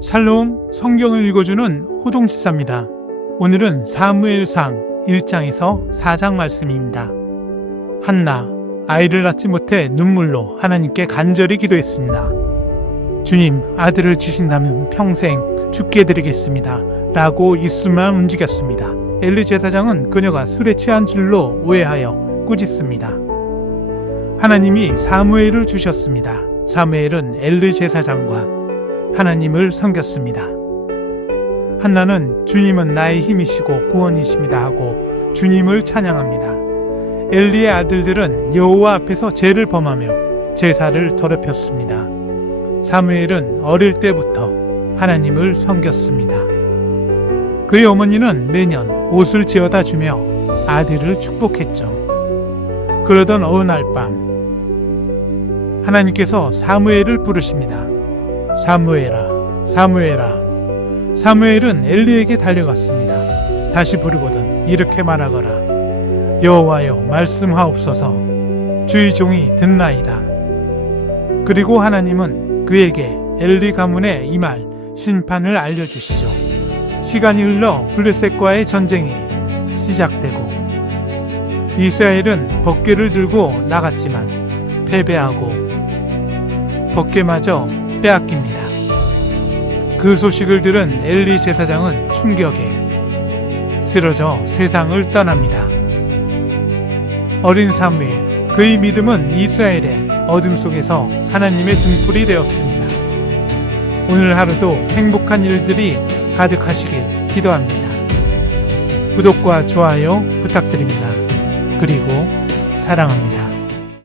샬롬 성경을 읽어주는 호동치사입니다. 오늘은 사무엘상 1장에서 4장 말씀입니다. 한나 아이를 낳지 못해 눈물로 하나님께 간절히 기도했습니다. 주님 아들을 주신다면 평생 죽게 드리겠습니다. 라고 입술만 움직였습니다. 엘리 제사장은 그녀가 술에 취한 줄로 오해하여 꾸짖습니다. 하나님이 사무엘을 주셨습니다. 사무엘은 엘리 제사장과 하나님을 섬겼습니다. 한나는 주님은 나의 힘이시고 구원이십니다 하고 주님을 찬양합니다. 엘리의 아들들은 여호와 앞에서 죄를 범하며 제사를 더럽혔습니다. 사무엘은 어릴 때부터 하나님을 섬겼습니다. 그의 어머니는 매년 옷을 지어다 주며 아들을 축복했죠. 그러던 어느 날 밤 하나님께서 사무엘을 부르십니다. 사무엘아, 사무엘아. 사무엘은 엘리에게 달려갔습니다. 다시 부르거든 이렇게 말하거라. 여호와여 말씀하옵소서. 주의 종이 듣나이다. 그리고 하나님은 그에게 엘리 가문의 이말 심판을 알려주시죠. 시간이 흘러 블레셋과의 전쟁이 시작되고 이스라엘은 법궤를 들고 나갔지만 패배하고 법궤마저 빼앗깁니다. 그 소식을 들은 엘리 제사장은 충격에 쓰러져 세상을 떠납니다. 어린 사무엘, 그의 믿음은 이스라엘의 어둠 속에서 하나님의 등불이 되었습니다. 오늘 하루도 행복한 일들이 가득하시길 기도합니다. 구독과 좋아요 부탁드립니다. 그리고 사랑합니다.